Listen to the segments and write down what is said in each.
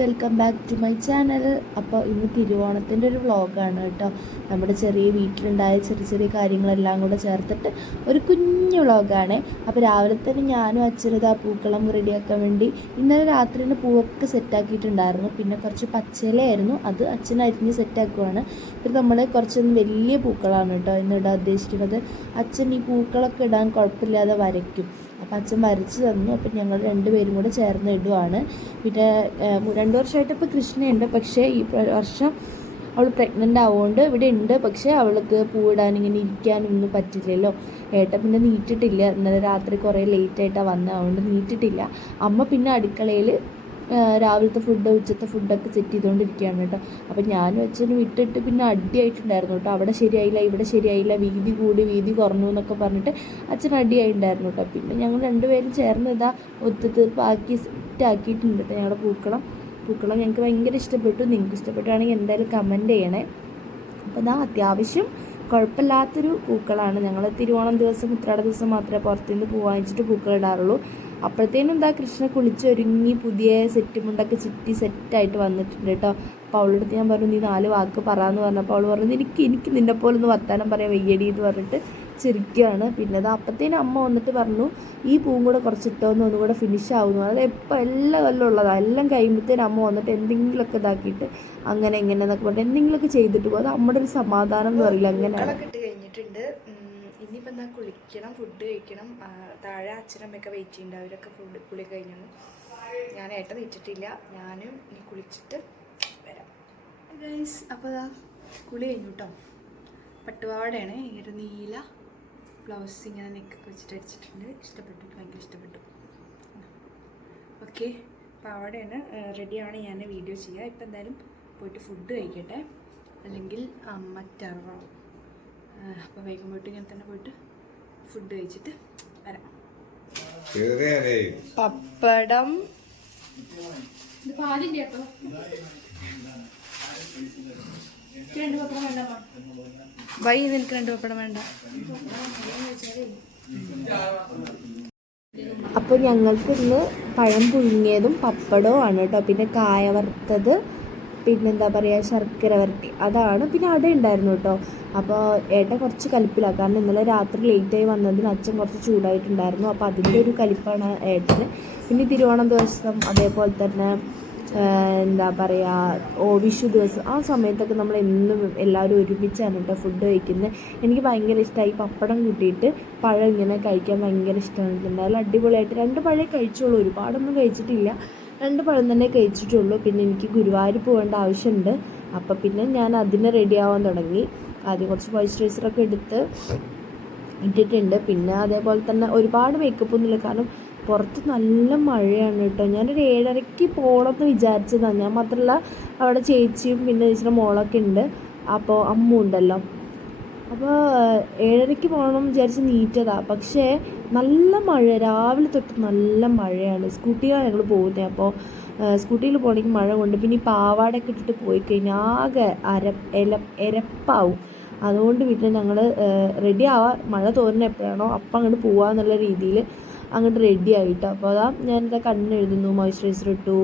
Welcome back to my channel അപ്പോൾ ഇന്ന് തിരുവോണത്തിന്റെ ഒരു വ്ളോഗാണ് കേട്ടോ. നമ്മുടെ ചെറിയ വീട്ടിലുണ്ടായ ചെറിയ ചെറിയ കാര്യങ്ങളെല്ലാം കൂടെ ചേർത്തിട്ട് ഒരു കുഞ്ഞു വ്ളോഗാണ് അപ്പോൾ രാവിലെ തന്നെ ഞാനും അച്ഛനും ആ പൂക്കളം റെഡിയാക്കാൻ വേണ്ടി ഇന്നലെ രാത്രി തന്നെ പൂവൊക്കെ സെറ്റാക്കിയിട്ടുണ്ടായിരുന്നു പിന്നെ കുറച്ച് പച്ചിലയായിരുന്നു അത് അച്ഛൻ അരിഞ്ഞ് സെറ്റാക്കുവാണ് ഇത് നമ്മൾ കുറച്ചൊന്ന് വലിയ പൂക്കളാണ് കേട്ടോ ഇന്നിടാൻ ഉദ്ദേശിക്കുന്നത്. അച്ഛൻ ഈ പൂക്കളൊക്കെ ഇടാൻ കുഴപ്പമില്ലാതെ വരയ്ക്കും. അപ്പം അച്ഛൻ വരച്ച് തന്നു. അപ്പം ഞങ്ങൾ രണ്ടുപേരും കൂടെ ചേർന്ന് ഇടുവാണ്. പിന്നെ രണ്ട് വർഷമായിട്ട് ഇപ്പോൾ കൃഷ്ണയുണ്ട്. പക്ഷേ ഈ വർഷം അവൾ പ്രഗ്നന്റ് ആവുകൊണ്ട് ഇവിടെ ഉണ്ട് പക്ഷേ അവൾക്ക് പൂവിടാൻ ഇങ്ങനെ ഇരിക്കാനൊന്നും പറ്റില്ലല്ലോ. ഏട്ട പിന്നെ നീറ്റിട്ടില്ല. ഇന്നലെ രാത്രി കുറേ ലേറ്റായിട്ടാണ് വന്നത് അതുകൊണ്ട് നീറ്റിട്ടില്ല. അമ്മ പിന്നെ അടുക്കളയിൽ രാവിലത്തെ ഫുഡ് ഉച്ചത്തെ ഫുഡൊക്കെ സെറ്റ് ചെയ്തുകൊണ്ടിരിക്കുകയാണ് കേട്ടോ. അപ്പം ഞാൻ അച്ഛനും വിട്ടിട്ട് പിന്നെ അടിയായിട്ടുണ്ടായിരുന്നു കേട്ടോ. അവിടെ ശരിയായില്ല ഇവിടെ ശരിയായില്ല വീതി കൂടി വീതി കുറഞ്ഞു എന്നൊക്കെ പറഞ്ഞിട്ട് അച്ഛൻ അടിയായിട്ടുണ്ടായിരുന്നു കേട്ടോ. പിന്നെ ഞങ്ങൾ രണ്ടുപേരും ചേർന്ന് ഇതാ ഒത്തുതീർപ്പാക്കി സെറ്റ് ആക്കിയിട്ടുണ്ട് കേട്ടോ. ഞങ്ങളുടെ പൂക്കളം. പൂക്കളം ഞങ്ങൾക്ക് ഭയങ്കര ഇഷ്ടപ്പെട്ടു. നിങ്ങൾക്ക് ഇഷ്ടപ്പെട്ടാണെങ്കിൽ എന്തായാലും കമന്റ് ചെയ്യണേ. അപ്പോൾ ഇതാ അത്യാവശ്യം കുഴപ്പമില്ലാത്തൊരു പൂക്കളാണ്. ഞങ്ങൾ തിരുവോണം ദിവസം ഉത്രാട ദിവസം മാത്രമേ പുറത്തുനിന്ന് പൂ വാങ്ങിച്ചിട്ട് ഇടാറുള്ളൂ. അപ്പോഴത്തേനും എന്താ കൃഷ്ണ കുളിച്ചൊരുങ്ങി പുതിയ സെറ്റ് മുണ്ടൊക്കെ ചുറ്റി സെറ്റായിട്ട് വന്നിട്ടുണ്ട് കേട്ടോ. അപ്പോൾ അടുത്ത് ഞാൻ പറഞ്ഞു നീ നാല് വാക്ക് പറയാമെന്ന് പറഞ്ഞപ്പോൾ അവൾ പറഞ്ഞു എനിക്ക് എനിക്ക് നിന്നെ പോലെ ഒന്ന് വർത്താനം പറയാൻ വയ്യടി എന്ന് പറഞ്ഞിട്ട് ചിരിക്കുകയാണ് പിന്നെ അത് അപ്പത്തേനും അമ്മ വന്നിട്ട് പറഞ്ഞു ഈ പൂവും കൂടെ കുറച്ചിട്ടോന്ന് ഒന്നും കൂടെ ഫിനിഷ് ആവുന്നു അത് എപ്പോൾ എല്ലാ കൊല്ലം ഉള്ളതാണ് എല്ലാം കഴിയുമ്പോഴത്തേനും അമ്മ വന്നിട്ട് എന്തെങ്കിലുമൊക്കെ ഇതാക്കിയിട്ട് അങ്ങനെ ഇങ്ങനെ എന്നൊക്കെ പറഞ്ഞിട്ട് എന്തെങ്കിലുമൊക്കെ ചെയ്തിട്ട് പോകും അത് അമ്മയുടെ ഒരു സമാധാനം എന്ന് പറയില്ല അങ്ങനെ കഴിഞ്ഞിട്ടുണ്ട്. ഇനിയിപ്പോൾ എന്താ കുളിക്കണം ഫുഡ് കഴിക്കണം. താഴെ അച്ഛനമ്മയൊക്കെ വെയിറ്റ് ചെയ്യുന്നുണ്ട് അവരൊക്കെ ഫുഡ് കുളി കഴിഞ്ഞു. ഞാൻ ഏട്ട നീറ്റിട്ടില്ല ഞാനും ഇനി കുളിച്ചിട്ട് വരാം. അപ്പോൾ അതാ കുളി കഴിഞ്ഞു കേട്ടോ പട്ടുപാവാടയാണ്. ഈ നീല ബ്ലൗസ് ഇങ്ങനെ നെക്കൊക്കെ വെച്ചിട്ട് അടിച്ചിട്ടുണ്ട്. ഇഷ്ടപ്പെട്ടു. ഭയങ്കര ഇഷ്ടപ്പെട്ടു. ഓക്കെ പാവാടയാണ്. റെഡിയാണ് ഞാൻ വീഡിയോ ചെയ്യുക ഇപ്പം എന്തായാലും പോയിട്ട് ഫുഡ് കഴിക്കട്ടെ. അല്ലെങ്കിൽ അമ്മ ടെററാവും അപ്പോൾ വേഗം പോയിട്ട് ഇങ്ങനെ തന്നെ പോയിട്ട് ഫുഡ് കഴിച്ചിട്ട് വരാം. പപ്പടം. വൈ നിനക്ക് രണ്ട് പപ്പടം വേണ്ട. അപ്പോൾ ഞങ്ങൾക്ക് ഇന്ന് പഴം പുഴുങ്ങിയതും പപ്പടവും ആണ് കേട്ടോ. പിന്നെ കായ വറുത്തത്. പിന്നെന്താ പറയുക ശർക്കര വരട്ടി. അതാണ് പിന്നെ അട ഉണ്ടായിരുന്നു കേട്ടോ. അപ്പോൾ ഏട്ട കുറച്ച് കലിപ്പിലാണ് കാരണം ഇന്നലെ രാത്രി ലേറ്റായി വന്നതിന് അച്ഛൻ കുറച്ച് ചൂടായിട്ടുണ്ടായിരുന്നു. അപ്പോൾ അതിന്റെ ഒരു കലിപ്പാണ് ഏട്ടന്. പിന്നെ തിരുവോണം ദിവസം അതേപോലെ തന്നെ എന്താ പറയുക ഓ വിഷു ദിവസം ആ സമയത്തൊക്കെ നമ്മൾ എന്നും എല്ലാവരും ഒരുമിച്ചാണ് കേട്ടോ ഫുഡ് കഴിക്കുന്നത് എനിക്ക് ഭയങ്കര ഇഷ്ടമായി പപ്പടം കൂട്ടിയിട്ട് പഴം ഇങ്ങനെ കഴിക്കാൻ ഭയങ്കര ഇഷ്ടമാണ് എന്തായാലും അടിപൊളിയായിട്ട് രണ്ട് പഴമേ കഴിച്ചോളൂ ഒരുപാടൊന്നും കഴിച്ചിട്ടില്ല. രണ്ട് പഴം തന്നെ കഴിച്ചിട്ടുള്ളൂ. പിന്നെ എനിക്ക് ഗുരുവായൂർ പോകേണ്ട ആവശ്യമുണ്ട്. അപ്പം പിന്നെ ഞാൻ അതിന് റെഡി ആവാൻ തുടങ്ങി. ആദ്യം കുറച്ച് മോയ്സ്ചറൈസറൊക്കെ എടുത്ത് ഇട്ടിട്ടുണ്ട്. പിന്നെ അതേപോലെ തന്നെ ഒരുപാട് മേക്കപ്പ് ഒന്നുമില്ല കാരണം പുറത്ത് നല്ല മഴയാണ് കേട്ടോ. ഞാനൊരു ഏഴരയ്ക്ക് പോകണമെന്ന് വിചാരിച്ചതാണ് ഞാൻ മാത്രമല്ല അവിടെ ചേച്ചിയും പിന്നെ ചേച്ചിയുടെ മോളൊക്കെ ഉണ്ട്. അപ്പോൾ അമ്മ ഉണ്ടല്ലോ. അപ്പോൾ ഏഴരയ്ക്ക് പോകണം വിചാരിച്ച് നീറ്റതാണ് പക്ഷേ നല്ല മഴ രാവിലെ തൊട്ട് നല്ല മഴയാണ്. സ്കൂട്ടിയാണ് ഞങ്ങൾ പോകുന്നത് അപ്പോൾ സ്കൂട്ടിയിൽ പോകണമെങ്കിൽ മഴ കൊണ്ട് പിന്നെ ഈ പാവാടയൊക്കെ ഇട്ടിട്ട് പോയി കഴിഞ്ഞാൽ ആകെ അര എല എരപ്പാവും. അതുകൊണ്ട് പിന്നെ ഞങ്ങൾ റെഡി ആവാ. മഴ തോന്നുന്ന എപ്പോഴാണോ അപ്പം അങ്ങോട്ട് പോവാന്നുള്ള രീതിയിൽ അങ്ങോട്ട് റെഡി ആയിട്ടോ. അപ്പോൾ അതാ ഞാൻ എന്താ കണ്ണെഴുതുന്നു മോയ്സ്ചറൈസർ ഇട്ടു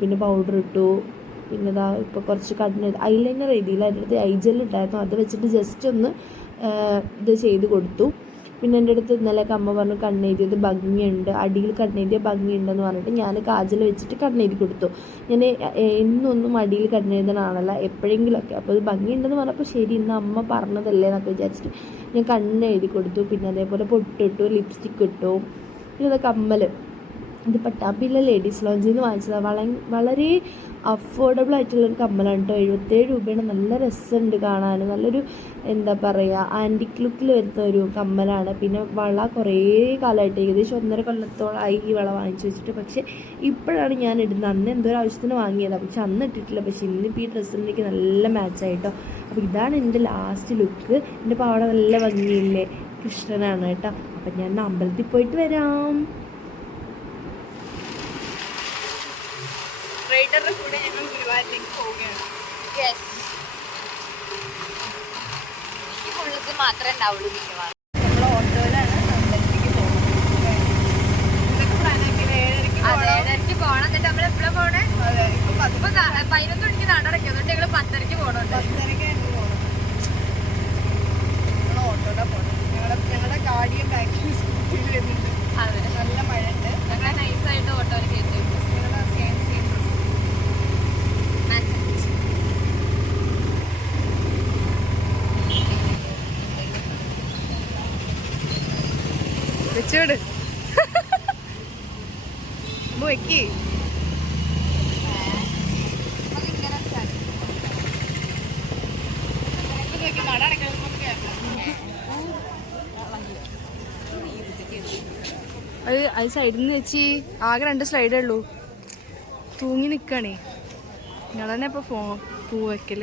പിന്നെ പൗഡർ ഇട്ടു. പിന്നെ ഇതാ ഇപ്പോൾ കുറച്ച് കണ്ണ് ഐലൈനർ എഴുതിയില്ല അതിന്റെ അടുത്ത് ഐജൽ ഉണ്ടായിരുന്നു. അത് വെച്ചിട്ട് ജസ്റ്റ് ഒന്ന് ഇത് ചെയ്ത് കൊടുത്തു. പിന്നെ എന്റെ അടുത്ത് ഇന്നലെ അമ്മ പറഞ്ഞു കണ്ണെഴുതിയത് ഭംഗിയുണ്ട്. അടിയിൽ കണ്ണെഴുതിയ ഭംഗിയുണ്ടെന്ന് പറഞ്ഞിട്ട് ഞാൻ കാജൽ വെച്ചിട്ട് കണ്ണെഴുതി കൊടുത്തു. ഞാൻ എന്നൊന്നും അടിയിൽ കണ്ണെഴുതണ ആളല്ല എപ്പോഴെങ്കിലുമൊക്കെ അപ്പോൾ അത് ഭംഗിയുണ്ടെന്ന് പറഞ്ഞപ്പോൾ ശരി ഇന്ന് അമ്മ പറഞ്ഞതല്ലേ എന്നൊക്കെ വിചാരിച്ചിട്ട് ഞാൻ കണ്ണെഴുതി കൊടുത്തു. പിന്നെ അതേപോലെ പൊട്ടിട്ടു ലിപ്സ്റ്റിക്ക് ഇട്ടു. പിന്നെ ഇത് കമ്മൽ ഇത് പട്ടാപ്പിയിലെ ലേഡീസ് ലോഞ്ചിൽ നിന്ന് വാങ്ങിച്ചതാണ് വള വളരെ അഫോർഡബിൾ ആയിട്ടുള്ളൊരു കമ്മലാണ് കേട്ടോ എഴുപത്തേഴ് രൂപയാണ്. നല്ല രസമുണ്ട് കാണാൻ നല്ലൊരു എന്താ പറയുക ആന്റിക് ലുക്കിൽ വരുന്ന ഒരു കമ്മലാണ്. പിന്നെ വള കുറേ കാലമായിട്ട് ഏകദേശം ഒന്നര കൊല്ലത്തോളമായി ഈ വള വാങ്ങിച്ചു വെച്ചിട്ട്. പക്ഷേ ഇപ്പോഴാണ് ഞാൻ ഇടുന്നത് അന്ന് എന്തോ ഒരു ആവശ്യത്തിന് വാങ്ങിയതാണ് പക്ഷെ അന്ന് ഇട്ടിട്ടില്ല. പക്ഷെ ഇന്നിപ്പോൾ ഈ ഡ്രസ്സിന് എനിക്ക് നല്ല മാച്ചായിട്ടോ അപ്പോൾ ഇതാണ് എന്റെ ലാസ്റ്റ് ലുക്ക് എന്റെ പാവട നല്ല ഭംഗിയില്ലേ? കൃഷ്ണനാണ് കേട്ടോ. അപ്പം ഞാൻ അമ്പലത്തിൽ പോയിട്ട് വരാം. റൈഡറുടെ കൂടെ ഞങ്ങൾ ഗുരുവായൂരിലേക്ക് പോവുകയാണ്. ഈ മുള്ളത്ത് മാത്രമേ ഉണ്ടാവുള്ളൂ മിക്കവാറും. നമ്മൾ ഓട്ടോയിലാണ് അമ്പലത്തിലേക്ക് പോകുന്നത്. പോകണം എന്നിട്ട് നമ്മൾ എപ്പോഴാണ് ന- പതിനൊന്ന് മണിക്ക് അതുകൊണ്ട് ഞങ്ങൾ പത്തരക്ക് പോകണുണ്ട് പത്തരയ്ക്ക് ഞങ്ങൾ പോകണം ഞങ്ങൾ ഓട്ടോടെ പോകണം ഞങ്ങളുടെ ഞങ്ങളുടെ ഗാഡിയും ബാക്കിൽ സ്കൂട്ടിയിൽ വരുന്നുണ്ട് അതെ നല്ല മഴ ഉണ്ട് ഞങ്ങളെ നൈസായിട്ട് ഓട്ടോയിൽ കയറ്റി വിട്ടു. ഞങ്ങളുടെ സെയിം സെയിം Match അടിച്ച്. വെച്ചോട് വെക്ക്. അത് അത് സൈഡിൽ നിന്ന് വെച്ച് ആകെ രണ്ട് സ്ലൈഡേ ഉള്ളൂ. തൂങ്ങി നിൽക്കണേ ഞങ്ങൾ തന്നെ ഇപ്പൊ ഫോ പൂ വെക്കൽ.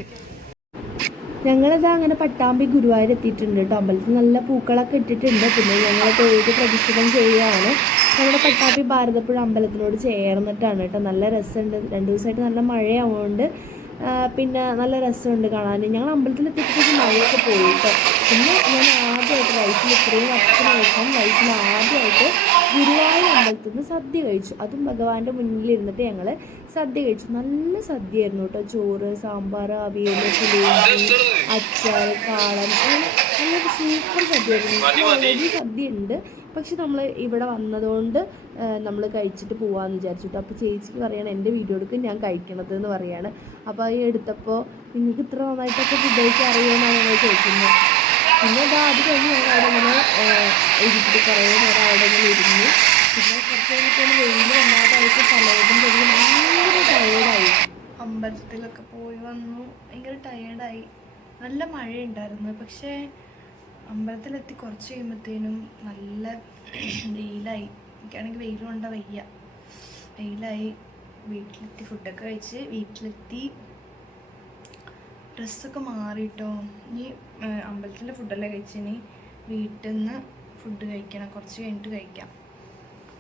ഞങ്ങളിത് അങ്ങനെ പട്ടാമ്പി ഗുരുവായൂർ എത്തിയിട്ടുണ്ട് കേട്ടോ. അമ്പലത്തിൽ നല്ല പൂക്കളൊക്കെ ഇട്ടിട്ടുണ്ട്. പിന്നെ ഞങ്ങൾ തൊഴുത് പ്രദക്ഷിണം ചെയ്യുകയാണ് നമ്മുടെ പട്ടാമ്പി ഭാരതപ്പുഴ അമ്പലത്തിനോട് ചേർന്നിട്ടാണ് കേട്ടോ. നല്ല രസമുണ്ട്. രണ്ട് ദിവസമായിട്ട് നല്ല മഴയാവുകൊണ്ട് ആ, പിന്നെ നല്ല രസമുണ്ട് കാണാൻ. ഞങ്ങൾ അമ്പലത്തിൽ എത്തിയിട്ട് മഴയൊക്കെ പോയി കേട്ടോ പിന്നെ ഞാൻ ആദ്യമായിട്ട് ലൈഫിൽ ഇത്രയും വർഷത്തിന് ശേഷം ലൈഫിൽ ആദ്യമായിട്ട് ഗുരുവായൂർ അമ്പലത്തിൽ നിന്ന് സദ്യ കഴിച്ചു. അതും ഭഗവാന്റെ മുന്നിലിരുന്നിട്ട് ഞങ്ങൾ സദ്യ കഴിച്ചു. നല്ല സദ്യ ആയിരുന്നു കേട്ടോ. ചോറ് സാമ്പാർ അവിയൽ പുളിയിഞ്ചി അച്ചാർ കാളൻ അങ്ങനെ നല്ലൊരു സൂപ്പർ സദ്യ ആയിരുന്നു ഓൾറെഡി സദ്യ ഉണ്ട് പക്ഷെ നമ്മൾ ഇവിടെ വന്നതുകൊണ്ട് നമ്മൾ കഴിച്ചിട്ട് പോവാന്ന് വിചാരിച്ചു കേട്ടോ. അപ്പോൾ ചേച്ചിക്ക് പറയാണ് എന്റെ വീഡിയോ എടുക്കും ഞാൻ കഴിക്കണത് എന്ന് പറയാണ്. അപ്പോൾ അത് എടുത്തപ്പോൾ നിങ്ങൾക്ക് ഇത്ര നന്നായിട്ടൊക്കെ ഫുഡ് കഴിക്കാൻ അറിയുമെന്നാണ് ഞങ്ങൾ ചോദിക്കുന്നത്. പിന്നെ അതാ അത് കഴിഞ്ഞ് ഞങ്ങൾ അവിടെ ഇങ്ങനെ ഇരുന്നിട്ട് കുറേ നേരം അവിടെ ഇങ്ങനെ ഇരുന്നു. പിന്നെ കുറച്ച് കഴിഞ്ഞിട്ട് വെയിൽ വന്നാതായിട്ട് തലവേദന തുടങ്ങി. ഭയങ്കര ടയേർഡായി അമ്പലത്തിലൊക്കെ പോയി വന്നു. ഭയങ്കര ടയേർഡായി നല്ല മഴയുണ്ടായിരുന്നു. പക്ഷേ അമ്പലത്തിലെത്തി കുറച്ച് കഴിയുമ്പോഴത്തേനും നല്ല വെയിലായി. എനിക്കാണെങ്കിൽ വെയിൽ കൊണ്ട വയ്യ. വെയിലായി. വീട്ടിലെത്തി ഫുഡൊക്കെ കഴിച്ച് വീട്ടിലെത്തി. ഡ്രസ്സൊക്കെ മാറിയിട്ടോ ഇനി അമ്പലത്തിലെ ഫുഡെല്ലാം കഴിച്ചിനി വീട്ടിൽ നിന്ന് ഫുഡ് കഴിക്കണം. കുറച്ച് കഴിഞ്ഞിട്ട് കഴിക്കാം.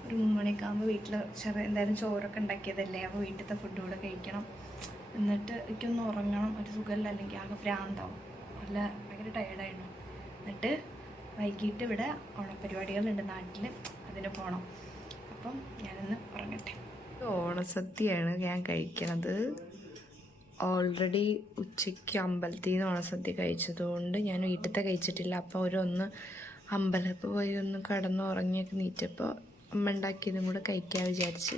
ഒരു മൂന്ന് മണിയൊക്കെ ആകുമ്പോൾ വീട്ടിൽ ചെറിയ എന്തായാലും ചോറൊക്കെ ഉണ്ടാക്കിയതല്ലേ? അപ്പോൾ വീട്ടിലത്തെ ഫുഡ് കൂടെ കഴിക്കണം. എന്നിട്ട് എനിക്കൊന്ന് ഉറങ്ങണം. ഒരു സുഖമില്ല. അല്ലെങ്കിൽ ആകെ ഭ്രാന്താവും. നല്ല ഭയങ്കര ടയേർഡായിരുന്നു എന്നിട്ട് വൈകിട്ട് ഇവിടെ ഓണപ്പരിപാടികളുണ്ട് നാട്ടിൽ അതിന് പോകണം അപ്പം ഞാനൊന്ന് ഉറങ്ങട്ടെ. ഓണസദ്യയാണ് ഞാൻ കഴിക്കണത്. ഓൾറെഡി ഉച്ചയ്ക്ക് അമ്പലത്തിൽ നിന്ന് ഓണസദ്യ കഴിച്ചതുകൊണ്ട് ഞാൻ വീട്ടിലത്തെ കഴിച്ചിട്ടില്ല. അപ്പോൾ ഒരു ഒന്ന് അമ്പലത്തിൽ പോയി ഒന്ന് കടന്ന് ഉറങ്ങിയൊക്കെ നീറ്റപ്പോൾ അമ്മ ഉണ്ടാക്കിയതും കൂടെ കഴിക്കാൻ വിചാരിച്ച്.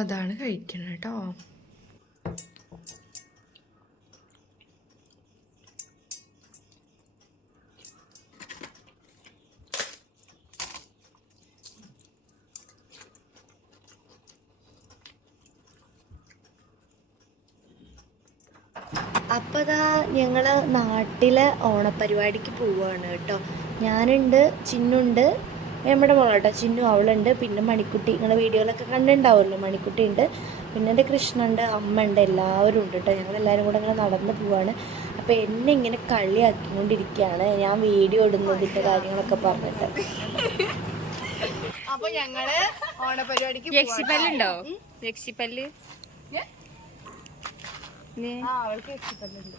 അതാണ് കഴിക്കണം കേട്ടോ അപ്പോൾ അതാ ഞങ്ങൾ നാട്ടിലെ ഓണപ്പരിപാടിക്ക് പോവുകയാണ് കേട്ടോ. ഞാനുണ്ട് ചിന്നുണ്ട് നമ്മുടെ മോളാട്ടോ ചിന്നു അവളുണ്ട് പിന്നെ മണിക്കുട്ടി നിങ്ങളെ വീഡിയോയിലൊക്കെ കണ്ടിട്ടുണ്ടാവുമല്ലോ മണിക്കുട്ടി ഉണ്ട് പിന്നെ എന്റെ കൃഷ്ണുണ്ട് അമ്മ ഉണ്ട് എല്ലാവരും ഉണ്ട് കേട്ടോ. ഞങ്ങളെല്ലാവരും കൂടെ ഇങ്ങനെ നടന്ന് പോവാണ്. അപ്പോൾ എന്നെ ഇങ്ങനെ കളിയാക്കിക്കൊണ്ടിരിക്കുകയാണ്. ഞാൻ വീഡിയോ ഇടുന്നതിന്റെ കാര്യങ്ങളൊക്കെ പറഞ്ഞിട്ട്. അപ്പൊ ഞങ്ങൾ ഓണപരിപാടിക്ക് യക്ഷിപ്പല്ലുണ്ടോ? യക്ഷിപ്പല്ല്? ആ അവൾക്ക് രക്ഷപ്പെടുന്നുണ്ട്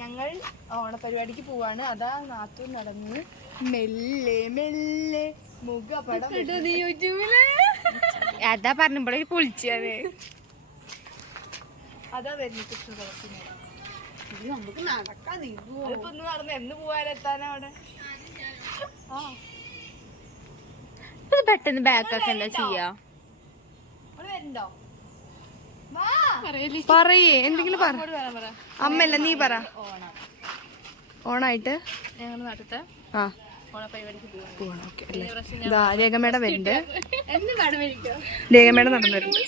ഞങ്ങൾ ഓണപരിപാടിക്ക് പോവാണ്. അതാ നാത്തു നടന്ന് മെല്ലെ മെല്ലെ മുഖപടം യൂട്യൂബിൽ? അതാ പറഞ്ഞപ്പോഴേ പൊളിച്ചത് അതാ വരുന്നത് തുളസിനെ നമുക്ക് നടക്കാൻ ഇപ്പൊ ഒന്ന് നടന്ന് എന്ന് പോവാനെത്താനാ അവിടെ? ആ. ഇത് പെട്ടെന്ന് ബാക്കൊക്കെ എന്താ ചെയ്യാ? വരുന്നുണ്ടോ പറയേ എന്തെങ്കിലും പറ. അമ്മല്ല നീ പറ. ഓണായിട്ട്? ആ. രേഖമേട വരുന്നുണ്ട് രേഖമേട നടന്നു വരുന്നുണ്ട്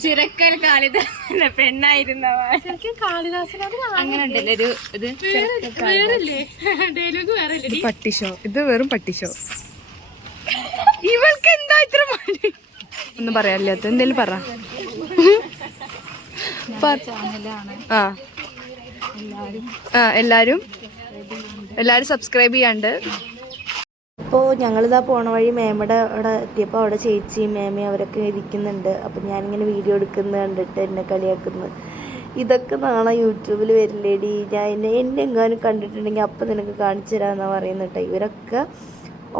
ചിരക്കൽ അങ്ങനെ ഉണ്ടല്ലോ ഒരു ഇത് ഇത് പട്ടിഷോ ഇത് വെറും പട്ടിഷോ ഇവൾക്ക് എന്താ ഇത്ര മടി? ഒന്നും പറയാനില്ലാത്ത എന്തേലും പറ. ആ. ആ എല്ലാരും. എല്ലാരും സബ്സ്ക്രൈബ് ചെയ്യാണ്ട്. അപ്പോൾ ഞങ്ങളിതാ പോണ വഴി മേമയുടെ അവിടെ എത്തിയപ്പോൾ അവിടെ ചേച്ചിയും മേമയും അവരൊക്കെ ഇരിക്കുന്നുണ്ട്. അപ്പോൾ ഞാനിങ്ങനെ വീഡിയോ എടുക്കുന്നത് കണ്ടിട്ട് എന്നെ കളിയാക്കുന്നു. ഇതൊക്കെ നാളെ യൂട്യൂബിൽ വരില്ലേടി. ഞാൻ എന്നെ എന്നെ എങ്ങാനും കണ്ടിട്ടുണ്ടെങ്കിൽ അപ്പം നിനക്ക് കാണിച്ചു തരാമെന്നാണ് പറയുന്നത് കേട്ടോ ഇവരൊക്കെ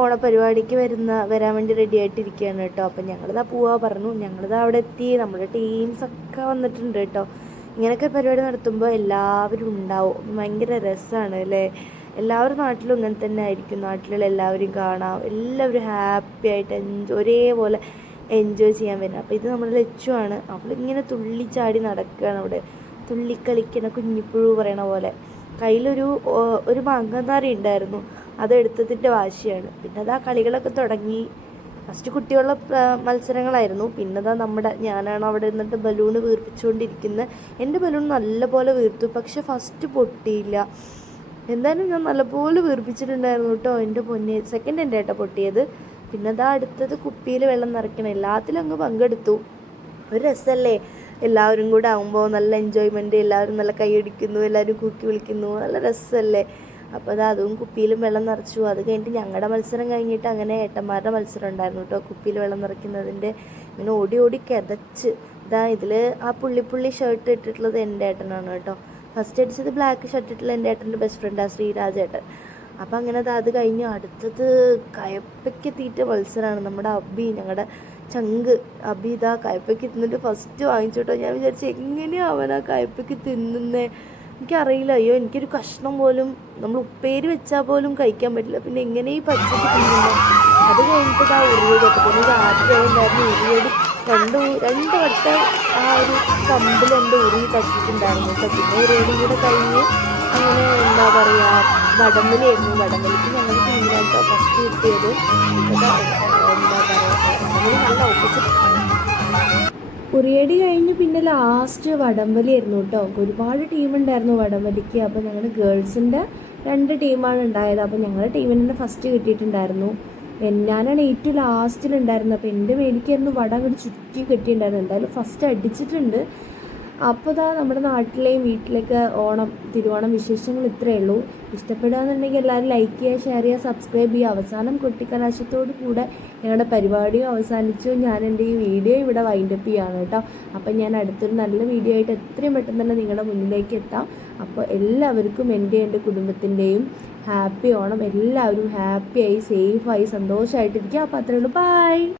ഓണപരിപാടിക്ക് വരുന്ന വരാൻ വേണ്ടി റെഡി ആയിട്ടിരിക്കുകയാണ് കേട്ടോ. അപ്പം ഞങ്ങളിതാ പോവാ പറഞ്ഞു. ഞങ്ങളിതാ അവിടെ എത്തി. നമ്മുടെ ടീംസ് ഒക്കെ വന്നിട്ടുണ്ട് കേട്ടോ. ഇങ്ങനെയൊക്കെ പരിപാടി നടത്തുമ്പോൾ എല്ലാവരും ഉണ്ടാവും. ഭയങ്കര രസമാണ് അല്ലേ? എല്ലാവരും നാട്ടിലും ഇങ്ങനെ തന്നെ ആയിരിക്കും. നാട്ടിലുള്ള എല്ലാവരും കാണാം. എല്ലാവരും ഹാപ്പി ആയിട്ട് എൻജോയ് ഒരേപോലെ എൻജോയ് ചെയ്യാൻ വരുന്നത് അപ്പോൾ ഇത് നമ്മുടെ ലച്ചുവാണ് അവളിങ്ങനെ തുള്ളിച്ചാടി നടക്കുകയാണ് അവിടെ. തുള്ളിക്കളിക്കണ കുഞ്ഞിപ്പുഴു പറയണ പോലെ. കയ്യിലൊരു ഒരു മാങ്ങാതാറി ഉണ്ടായിരുന്നു. അതെടുത്തതിന്റെ വാശിയാണ്. പിന്നെ അതാ കളികളൊക്കെ തുടങ്ങി. ഫസ്റ്റ് കുട്ടികളുടെ മത്സരങ്ങളായിരുന്നു. പിന്നതാ നമ്മുടെ ഞാനാണ് അവിടെ നിന്നിട്ട് ബലൂണ് വീർപ്പിച്ചുകൊണ്ടിരിക്കുന്നത് എന്റെ ബലൂൺ നല്ലപോലെ വീർത്തു. പക്ഷെ ഫസ്റ്റ് പൊട്ടിയില്ല. എന്തായാലും ഞാൻ നല്ലപോലെ വീർപ്പിച്ചിട്ടുണ്ടായിരുന്നു കേട്ടോ എന്റെ പൊന്നെ. സെക്കൻഡ് എന്റെ ഏട്ടാ പൊട്ടിയത്. പിന്നെ അതാ അടുത്തത് കുപ്പിയിൽ വെള്ളം നിറയ്ക്കണം. എല്ലാത്തിലും അങ്ങ് പങ്കെടുത്തു. ഒരു രസമല്ലേ എല്ലാവരും കൂടെ ആകുമ്പോൾ നല്ല എൻജോയ്മെന്റ് എല്ലാവരും നല്ല കൈയടിക്കുന്നു എല്ലാവരും കൂക്കി വിളിക്കുന്നു. നല്ല രസമല്ലേ അപ്പോൾ അത് അതും കുപ്പിയിലും വെള്ളം നിറച്ചു. അത് കഴിഞ്ഞിട്ട് ഞങ്ങളുടെ മത്സരം കഴിഞ്ഞിട്ട് അങ്ങനെ ഏട്ടന്മാരുടെ മത്സരം ഉണ്ടായിരുന്നു കേട്ടോ കുപ്പിയിൽ വെള്ളം നിറയ്ക്കുന്നതിന്റെ ഇങ്ങനെ ഓടി ഓടി കിതച്ച്. ഇതാ ഇതിൽ ആ പുള്ളിപ്പുള്ളി പുള്ളി ഷർട്ട് ഇട്ടിട്ടുള്ളത് എന്റെ ഏട്ടനാണ് കേട്ടോ ഫസ്റ്റ് അടിച്ചത് ബ്ലാക്ക് ഷർട്ട് ഇട്ടുള്ള എന്റെ ഏട്ടന്റെ ബെസ്റ്റ് ഫ്രണ്ടാണ് ശ്രീരാജ് ഏട്ടൻ. അപ്പോൾ അങ്ങനെ അത് അത് കഴിഞ്ഞ്. അടുത്തത് കയപ്പയ്ക്ക് തീറ്റ മത്സരമാണ് നമ്മുടെ അബി ഞങ്ങളുടെ ചങ്ക്. അബി ഇതാ കയപ്പയ്ക്ക് തിന്നിട്ട് ഫസ്റ്റ് വാങ്ങിച്ചോട്ടോ ഞാൻ വിചാരിച്ചു എങ്ങനെയാണ് അവൻ ആ കയപ്പയ്ക്ക് തിന്നുന്നേ? എനിക്കറിയില്ല. അയ്യോ എനിക്കൊരു കഷ്ണം പോലും നമ്മൾ ഉപ്പേരി വെച്ചാൽ പോലും കഴിക്കാൻ പറ്റില്ല. പിന്നെ എങ്ങനെ ഈ പച്ചക്ക് അത് കഴിഞ്ഞിട്ട് ആ അപ്പോൾ പിന്നെ രാത്രി ഉണ്ടായിരുന്നു രണ്ട് രണ്ട് വട്ടം ആ ഒരു കമ്പിൽ എന്റെ ഉറി തട്ടിയിട്ടുണ്ടായിരുന്നു കേട്ടോ. പിന്നെ ഉറിയടി കൂടെ കഴിഞ്ഞ് അങ്ങനെ എന്താ പറയുക വടംവലിയായിരുന്നു വടംവലിക്ക് ഞങ്ങൾ ടീമിലാട്ടോ ഫസ്റ്റ് കിട്ടിയത്. എന്താ പറയുക നല്ല ഓപ്പോസിറ്റ് ഉറിയടി കഴിഞ്ഞ് പിന്നെ ലാസ്റ്റ് വടംവലി ആയിരുന്നു കേട്ടോ ഒരുപാട് ടീമുണ്ടായിരുന്നു വടംവലിക്ക്. അപ്പോൾ ഞങ്ങൾ ഗേൾസിന്റെ രണ്ട് ടീമാണ് ഉണ്ടായത്. അപ്പോൾ ഞങ്ങളുടെ ടീമിന് തന്നെ ഫസ്റ്റ് കിട്ടിയിട്ടുണ്ടായിരുന്നു. എന്നാലാണ് ഏറ്റവും ലാസ്റ്റിലുണ്ടായിരുന്നത് അപ്പോൾ എന്റെ മേടിക്കായിരുന്നു വടം അങ്ങോട്ട് ചുറ്റി കിട്ടിയിട്ടുണ്ടായിരുന്നു എന്തായാലും ഫസ്റ്റ് അടിച്ചിട്ടുണ്ട്. അപ്പോൾ ഇതാ നമ്മുടെ നാട്ടിലെയും വീട്ടിലേക്ക് ഓണം തിരുവോണം വിശേഷങ്ങൾ ഇത്രയേ ഉള്ളൂ. ഇഷ്ടപ്പെടുകയെന്നുണ്ടെങ്കിൽ എല്ലാവരും ലൈക്ക് ചെയ്യുക ഷെയർ ചെയ്യുക സബ്സ്ക്രൈബ് ചെയ്യുക. അവസാനം കൊട്ടിക്കലാശത്തോടു കൂടെ ഞങ്ങളുടെ പരിപാടിയും അവസാനിച്ചു. ഞാൻ എന്റെ ഈ വീഡിയോ ഇവിടെ വൈൻഡപ്പ് ചെയ്യാണ് കേട്ടോ. അപ്പം ഞാൻ അടുത്തൊരു നല്ല വീഡിയോ ആയിട്ട് എത്രയും പെട്ടെന്ന് തന്നെ നിങ്ങളുടെ മുന്നിലേക്ക് എത്താം. അപ്പോൾ എല്ലാവർക്കും എന്റെ എന്റെ കുടുംബത്തിന്റെയും ഹാപ്പി ഓണം. എല്ലാവരും ഹാപ്പിയായി സേഫായി സന്തോഷമായിട്ടിരിക്കുക അപ്പോൾ അത്രയുള്ളൂ ബൈ